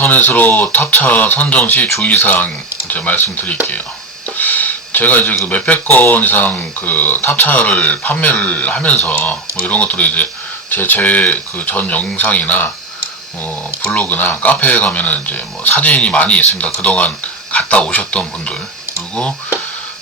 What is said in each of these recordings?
자, 인터넷으로 탑차 선정 시 주의사항 이제 말씀드릴게요. 제가 이제 그 몇백 건 이상 그 탑차를 판매를 하면서 뭐 이런 것들을 이제 제, 제 그 전 영상이나 뭐 블로그나 카페에 가면은 이제 뭐 사진이 많이 있습니다. 그동안 갔다 오셨던 분들. 그리고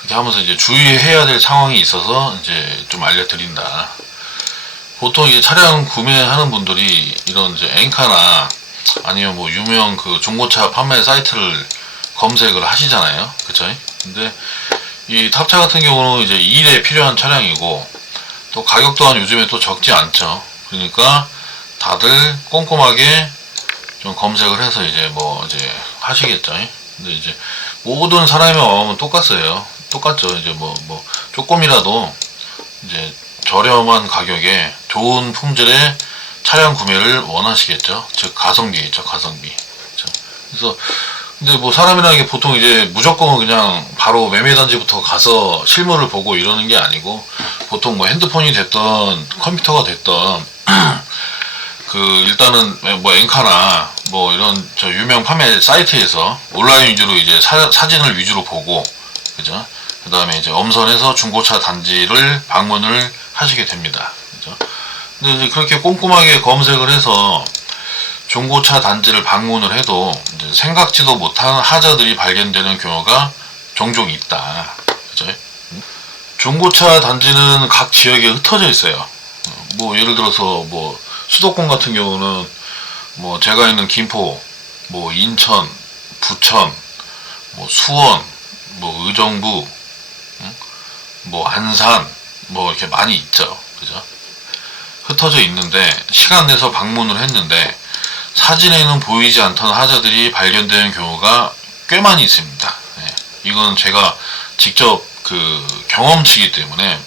이렇게 하면서 이제 주의해야 될 상황이 있어서 이제 좀 알려드린다. 보통 이제 차량 구매하는 분들이 이런 이제 엔카나 아니면 뭐 유명 그 중고차 판매 사이트를 검색을 하시잖아요. 그쵸? 근데 이 탑차 같은 경우는 이제 일에 필요한 차량이고 또 가격 또한 요즘에 또 적지 않죠. 그러니까 다들 꼼꼼하게 좀 검색을 해서 이제 뭐 이제 하시겠죠. 근데 이제 모든 사람의 마음은 똑같아요. 똑같죠. 이제 뭐, 뭐, 조금이라도 이제 저렴한 가격에 좋은 품질의 차량 구매를 원하시겠죠. 즉, 가성비겠죠. 가성비. 그렇죠? 그래서, 근데 뭐 사람이라는 게 보통 이제 무조건 그냥 바로 매매단지부터 가서 실물을 보고 이러는 게 아니고 보통 뭐 핸드폰이 됐던 컴퓨터가 됐던 그 일단은 뭐 엔카나 뭐 이런 저 유명 판매 사이트에서 온라인 위주로 이제 사, 사진을 위주로 보고 그죠? 그 다음에 이제 엄선해서 중고차 단지를 방문을 하시게 됩니다. 근데 그렇게 꼼꼼하게 검색을 해서 중고차 단지를 방문을 해도 생각지도 못한 하자들이 발견되는 경우가 종종 있다. 그죠? 중고차 단지는 각 지역에 흩어져 있어요. 뭐 예를 들어서 뭐 수도권 같은 경우는 뭐 제가 있는 김포, 뭐 인천, 부천, 뭐 수원, 뭐 의정부, 응? 뭐 안산, 뭐 이렇게 많이 있죠. 그죠? 흩어져 있는데 시간 내서 방문을 했는데 사진에는 보이지 않던 하자들이 발견되는 경우가 꽤 많이 있습니다. 예. 이건 제가 직접 그 경험치이기 때문에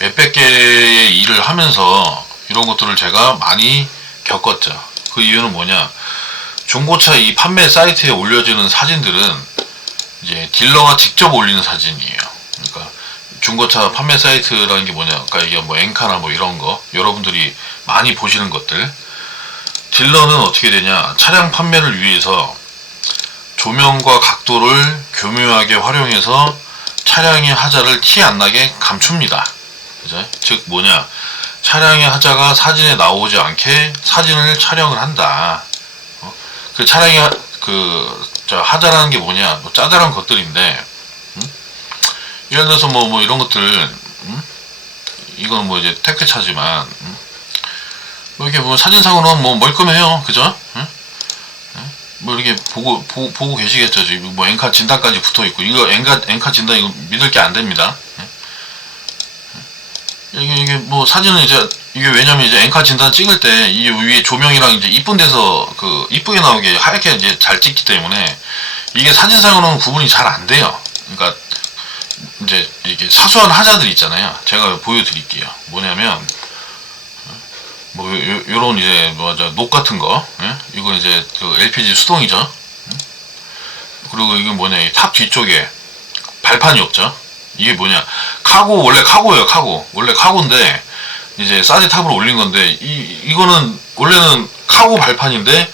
몇백 개의 일을 하면서 이런 것들을 제가 많이 겪었죠. 그 이유는 뭐냐? 중고차 이 판매 사이트에 올려지는 사진들은 이제 딜러가 직접 올리는 사진이에요. 중고차 판매 사이트라는 게 뭐냐? 그러니까 이게 뭐 엔카나 뭐 이런 거 여러분들이 많이 보시는 것들 딜러는 어떻게 되냐? 차량 판매를 위해서 조명과 각도를 교묘하게 활용해서 차량의 하자를 티 안 나게 감춥니다. 그죠? 즉 뭐냐? 차량의 하자가 사진에 나오지 않게 사진을 촬영을 한다. 어? 그 차량의 하- 그, 저 하자라는 게 뭐냐? 뭐 짜잘한 것들인데, 음? 예를 들어서 뭐, 뭐 이런 것들, 음? 이건 뭐 이제 택배차지만, 음? 뭐 이렇게 뭐 사진상으로는 뭐 멀끔해요. 그죠? 음? 음? 뭐 이렇게 보고, 보, 보고 계시겠죠. 지금 뭐 엔카 진단까지 붙어 있고, 이거 엔카, 엔카 진단 이거 믿을 게 안 됩니다. 이게, 이게 뭐 사진은 이제 이게 왜냐면 이제 엔카 진단 찍을 때 이 위에 조명이랑 이제 이쁜 데서 그 이쁘게 나오게 하얗게 이제 잘 찍기 때문에 이게 사진상으로는 구분이 잘 안 돼요. 그러니까 이제 이게 사소한 하자들 있잖아요. 제가 보여드릴게요. 뭐냐면 뭐 요, 요런 이제 뭐저녹 같은 거, 예? 이거 이제 그 LPG 수동이죠. 음? 그리고 이게 뭐냐 이탑 뒤쪽에 발판이 없죠. 이게 뭐냐 카고 원래 카고예요 카고 원래 카고인데 이제 사지 탑으로 올린 건데 이 이거는 원래는 카고 발판인데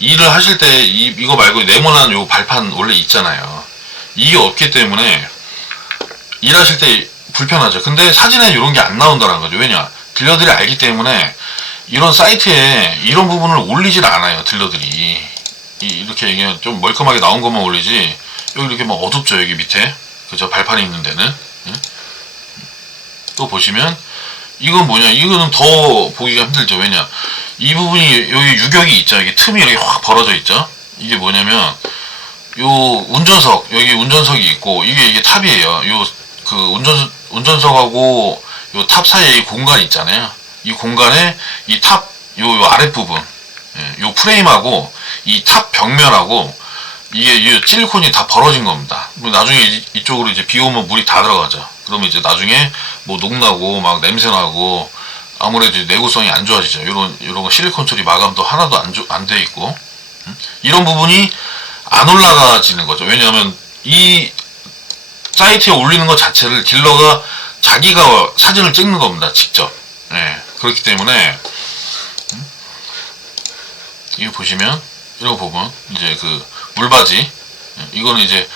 일을 하실 때 이, 이거 말고 네모난 요 발판 원래 있잖아요 이게 없기 때문에 일하실 때 불편하죠. 근데 사진에 이런 게 안 나온다는 거죠. 왜냐? 딜러들이 알기 때문에 이런 사이트에 이런 부분을 올리질 않아요 딜러들이. 이, 이렇게 그냥 좀 멀끔하게 나온 것만 올리지 여기 이렇게 막 어둡죠 여기 밑에. 그죠? 발판이 있는 데는. 예? 또 보시면 이건 뭐냐? 이거는 더 보기가 힘들죠. 왜냐? 이 부분이 여기 유격이 있죠. 여기 틈이 이렇게 확 벌어져 있죠. 이게 뭐냐면 요 운전석 여기 운전석이 있고 이게 이게 탑이에요. 요 그 운전 운전석하고 요 탑 사이에 이 공간 있잖아요 이 공간에 이 탑 요 요 아랫부분 예, 요 프레임하고 이 탑 벽면하고 이게 이 실리콘이 다 벌어진 겁니다. 나중에 이- 이쪽으로 이제 비 오면 물이 다 들어가죠. 그러면 이제 나중에 뭐 녹나고 막 냄새 나고 아무래도 내구성이 안 좋아지죠. 이런 이런 거 실리콘 처리 마감도 하나도 안돼 있고 음? 이런 부분이 안 올라가지는 거죠. 왜냐하면 이 사이트에 올리는 것 자체를 딜러가 자기가 사진을 찍는 겁니다. 직접. 예, 그렇기 때문에 음? 이거 보시면 이런 거 보면 이제 그 물바지 예, 이거는 이제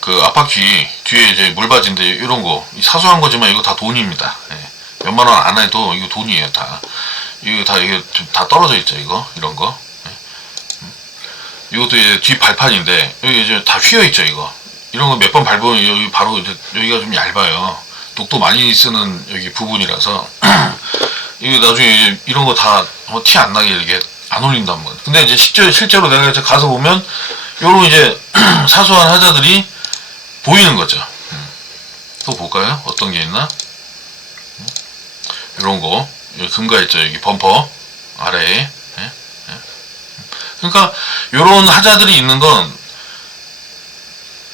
그 압박기 뒤에 이제 물바지인데 이런 거이 사소한 거지만 이거 다 돈입니다. 예. 몇만 원 안 해도 이거 돈이에요 다. 이거 다 이게 좀다 떨어져 있죠 이거 이런 거. 예. 음. 이것도 이제 뒤 발판인데 여기 이제 다 휘어 있죠 이거. 이런 거 몇 번 밟으면 여기 바로 여기가 좀 얇아요. 독도 많이 쓰는 여기 부분이라서 이게 나중에 이런 거 다 티 안 나게 이렇게 안 올린단 말이야. 근데 이제 실제로, 실제로 내가 이제 가서 보면 요런 이제 사소한 하자들이 보이는 거죠. 음. 또 볼까요? 어떤 게 있나? 음. 요런 거. 여기 금가 있죠. 여기 범퍼 아래에. 예? 예. 그러니까 요런 하자들이 있는 건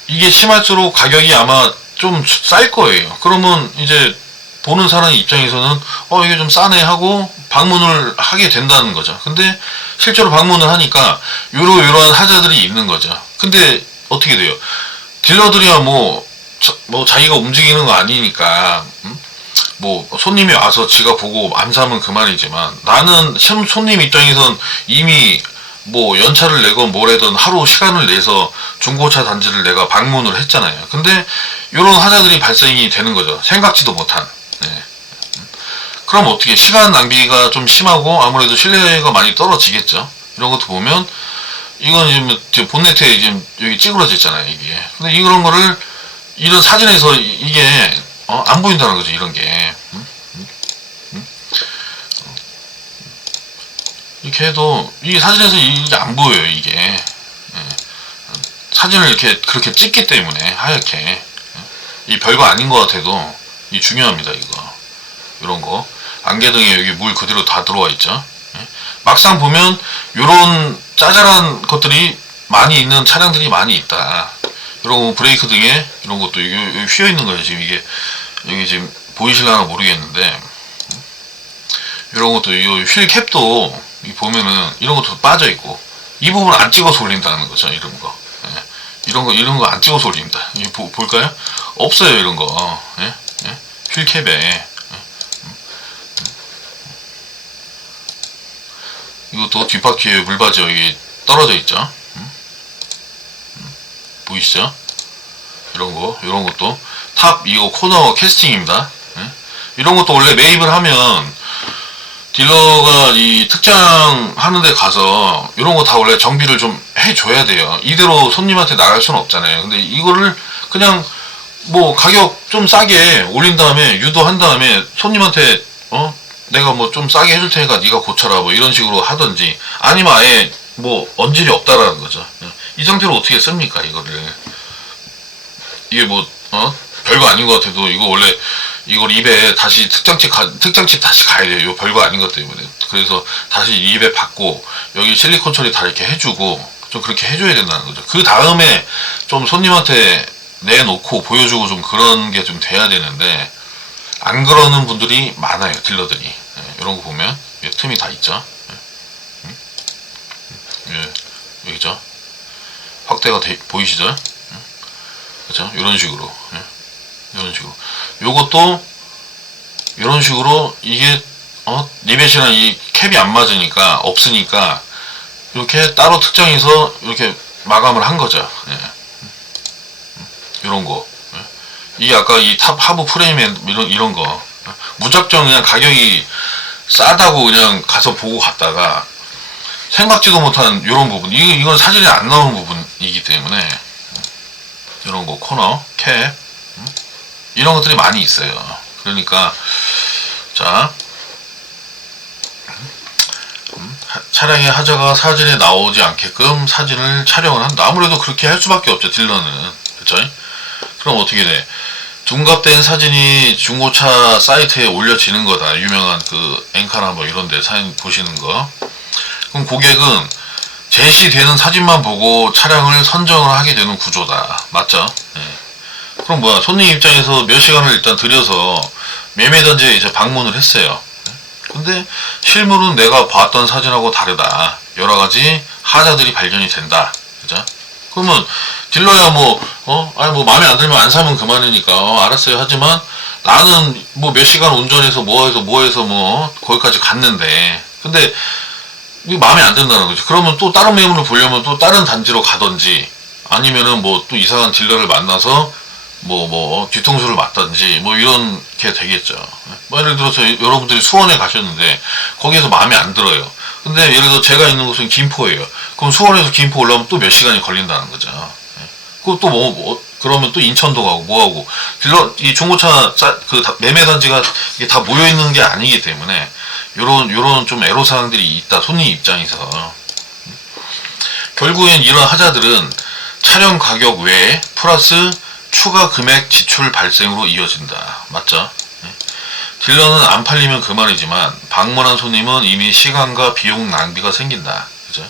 이게 심할수록 가격이 아마 좀 쌀 거예요. 그러면 이제 보는 사람 입장에서는 어 이게 좀 싸네 하고 방문을 하게 된다는 거죠. 근데 실제로 방문을 하니까 요러 요러한 하자들이 있는 거죠. 근데 어떻게 돼요? 딜러들이야 뭐, 자, 뭐 자기가 움직이는 거 아니니까 음? 뭐 손님이 와서 지가 보고 안 사면 그만이지만 나는 손- 손님 입장에선 이미 뭐 연차를 내건 뭐래든 하루 시간을 내서 중고차 단지를 내가 방문을 했잖아요. 근데 이런 하자들이 발생이 되는 거죠. 생각지도 못한. 네. 그럼 어떻게 시간 낭비가 좀 심하고 아무래도 신뢰가 많이 떨어지겠죠. 이런 것도 보면 이건 지금 본네트에 지금 여기 찌그러져 있잖아요. 이게. 근데 이런 거를 이런 사진에서 이- 이게 어, 안 보인다는 거죠. 이런 게. 음? 음? 음? 어. 이렇게 해도 이 사진에서 이게 안 보여요. 이게. 예. 사진을 이렇게 그렇게 찍기 때문에 하얗게 예. 이 별거 아닌 것 같아도 이 중요합니다. 이거. 이런 거. 안개등에 여기 물 그대로 다 들어와 있죠. 예. 막상 보면 요런 짜잘한 것들이 많이 있는 차량들이 많이 있다. 이런 거 브레이크 등에 이런 것도 여기 휘어 있는 거예요. 지금 이게 여기 지금 보이실라나 모르겠는데 이런 것도 이 휠 캡도 이 보면은 이런 것도 빠져 있고 이 부분 안 찍어서 올린다는 거죠. 이런 거. 예. 이런 거 이런 거 안 찍어서 올립니다. 이 보, 볼까요? 없어요 이런 거. 예? 예? 휠 캡에 이것도 뒷바퀴에 물바지 여기 떨어져 있죠. 음? 음, 보이시죠? 이런 거, 이런 것도 탑 이거 코너 캐스팅입니다. 예? 이런 것도 원래 매입을 하면 딜러가 이 특장 하는데 가서 이런 거 다 원래 정비를 좀 해줘야 돼요. 이대로 손님한테 나갈 수는 없잖아요. 근데 이거를 그냥 뭐 가격 좀 싸게 올린 다음에 유도한 다음에 손님한테 어 내가 뭐 좀 싸게 해줄 테니까 네가 고쳐라 뭐 이런 식으로 하든지 아니면 아예 뭐 언질이 없다라는 거죠. 이 상태로 어떻게 씁니까 이거를 이게 뭐 어? 별거 아닌 것 같아도 이거 원래 이걸 입에 다시 특장집 가, 특장집 다시 가야 돼요. 이거 별거 아닌 것 때문에. 그래서 다시 입에 받고 여기 실리콘 처리 다 이렇게 해주고 좀 그렇게 해줘야 된다는 거죠. 그 다음에 좀 손님한테 내놓고 보여주고 좀 그런 게 좀 돼야 되는데 안 그러는 분들이 많아요. 딜러들이. 예, 이런 거 보면 예, 틈이 다 있죠. 예, 음? 예, 여기죠. 확대가 돼- 보이시죠? 그렇죠? 이런 식으로 예. 이런 식으로 요것도 이런 식으로 이게 어 리벳이랑 이 캡이 안 맞으니까 없으니까 이렇게 따로 특정해서 이렇게 마감을 한 거죠 예. 이런 거 예. 이게 아까 이 탑 하부 프레임에 이런 이런 거 예. 무작정 그냥 가격이 싸다고 그냥 가서 보고 갔다가 생각지도 못한 이런 부분 이 이건 사진에 안 나오는 부분이기 때문에 이런 거 코너 캡 음? 이런 것들이 많이 있어요. 그러니까 자 음, 하- 차량의 하자가 사진에 나오지 않게끔 사진을 촬영을 한다. 아무래도 그렇게 할 수밖에 없죠. 딜러는 그렇죠? 그럼 어떻게 돼? 둔갑된 사진이 중고차 사이트에 올려지는 거다. 유명한 그 엔카나 뭐 이런데 사진 보시는 거. 그럼 고객은 제시되는 사진만 보고 차량을 선정을 하게 되는 구조다. 맞죠? 예. 그럼 뭐야? 손님 입장에서 몇 시간을 일단 들여서 매매단지에 이제 방문을 했어요. 예. 근데 실물은 내가 봤던 사진하고 다르다. 여러 가지 하자들이 발견이 된다. 그죠? 그러면 딜러야 뭐, 어, 아니 뭐 마음에 안 들면 안 사면 그만이니까, 어, 알았어요. 하지만 나는 뭐 몇 시간 운전해서 뭐 해서 뭐 해서 뭐 거기까지 갔는데, 근데 이게 마음에 안 든다는 거죠. 그러면 또 다른 매물을 보려면 또 다른 단지로 가든지 아니면은 뭐 또 이상한 딜러를 만나서 뭐 뭐 뒤통수를 맞든지 뭐 이렇게 되겠죠. 뭐 예를 들어서 여러분들이 수원에 가셨는데 거기에서 마음에 안 들어요. 근데 예를 들어 제가 있는 곳은 김포예요. 그럼 수원에서 김포 올라오면 또 몇 시간이 걸린다는 거죠. 그것도 뭐, 뭐 그러면 또 인천도 가고 뭐 하고 딜러 이 중고차 싸- 그 다- 매매 단지가 이게 다 모여 있는 게 아니기 때문에 요런 요런 좀 애로 사항들이 있다 손님 입장에서 결국엔 이런 하자들은 촬영 가격 외에 플러스 추가 금액 지출 발생으로 이어진다 맞죠? 네. 딜러는 안 팔리면 그만이지만 방문한 손님은 이미 시간과 비용 낭비가 생긴다 그죠?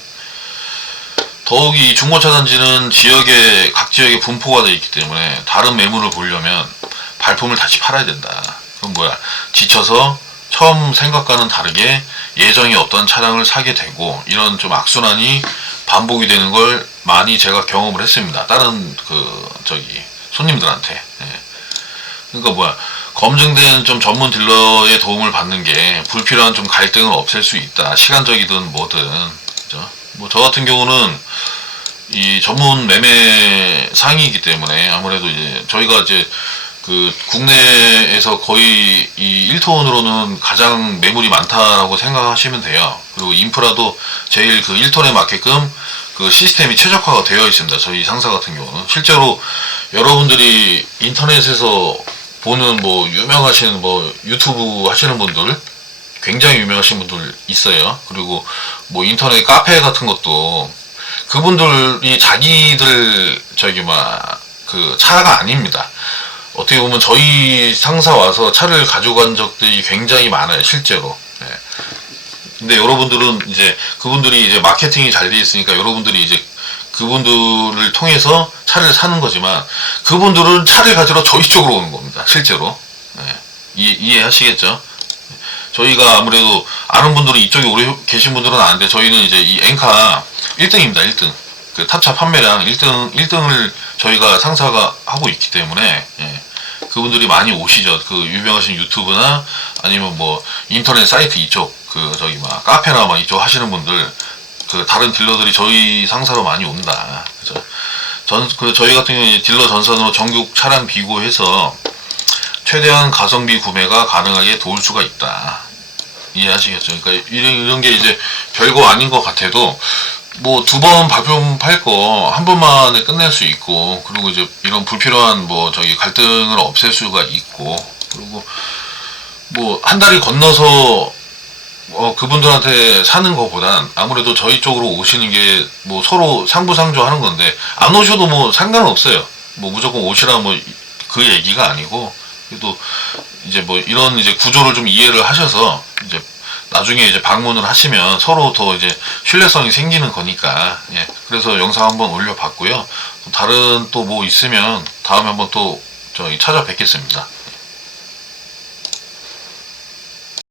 더욱이 이 중고차 단지는 지역에 각 지역에 분포가 되어 있기 때문에 다른 매물을 보려면 발품을 다시 팔아야 된다. 그럼 뭐야? 지쳐서 처음 생각과는 다르게 예정이 없던 차량을 사게 되고 이런 좀 악순환이 반복이 되는 걸 많이 제가 경험을 했습니다. 다른 그 저기 손님들한테. 예. 그러니까 뭐야? 검증된 좀 전문 딜러의 도움을 받는 게 불필요한 좀 갈등을 없앨 수 있다. 시간적이든 뭐든. 그죠? 뭐저 같은 경우는 이 전문 매매 상이기 때문에 아무래도 이제 저희가 이제 그 국내에서 거의 이 1톤으로는 가장 매물이 많다라고 생각하시면 돼요. 그리고 인프라도 제일 그 1톤에 맞게끔 그 시스템이 최적화가 되어 있습니다. 저희 상사 같은 경우는 실제로 여러분들이 인터넷에서 보는 뭐 유명하신 뭐 유튜브 하시는 분들 굉장히 유명하신 분들 있어요. 그리고 뭐 인터넷 카페 같은 것도 그분들이 자기들 저기 막 그 차가 아닙니다. 어떻게 보면 저희 상사 와서 차를 가져간 적들이 굉장히 많아요, 실제로. 예. 근데 여러분들은 이제 그분들이 이제 마케팅이 잘 돼 있으니까 여러분들이 이제 그분들을 통해서 차를 사는 거지만 그분들은 차를 가지러 저희 쪽으로 오는 겁니다, 실제로. 예. 이해, 이해 하시겠죠? 저희가 아무래도 아는 분들은 이쪽에 오래 계신 분들은 아는데 저희는 이제 이 엔카 1등입니다. 1등. 그 탑차 판매량 1등 1등을 저희가 상사가 하고 있기 때문에 예. 그분들이 많이 오시죠. 그 유명하신 유튜브나 아니면 뭐 인터넷 사이트 이쪽 그 저기 막 카페나 막 이쪽 하시는 분들 그 다른 딜러들이 저희 상사로 많이 온다. 그죠? 전 그 저희 같은 경우에 딜러 전선으로 전국 차량 비교해서 최대한 가성비 구매가 가능하게 도울 수가 있다. 이해하시겠죠? 그러니까 이런, 이런 게 이제 별거 아닌 것 같아도 뭐 두 번 발품 팔거 한 번만에 끝낼 수 있고 그리고 이제 이런 불필요한 뭐 저기 갈등을 없앨 수가 있고 그리고 뭐 한 달이 건너서 어, 그분들한테 사는 것보단 아무래도 저희 쪽으로 오시는 게 뭐 서로 상부상조 하는 건데 안 오셔도 뭐 상관은 없어요. 뭐 무조건 오시라 뭐 그 얘기가 아니고 그래도 이제 뭐 이런 이제 구조를 좀 이해를 하셔서 이제 나중에 이제 방문을 하시면 서로 더 이제 신뢰성이 생기는 거니까. 예. 그래서 영상 한번 올려봤고요. 다른 또 뭐 있으면 다음에 한번 또 저희 찾아뵙겠습니다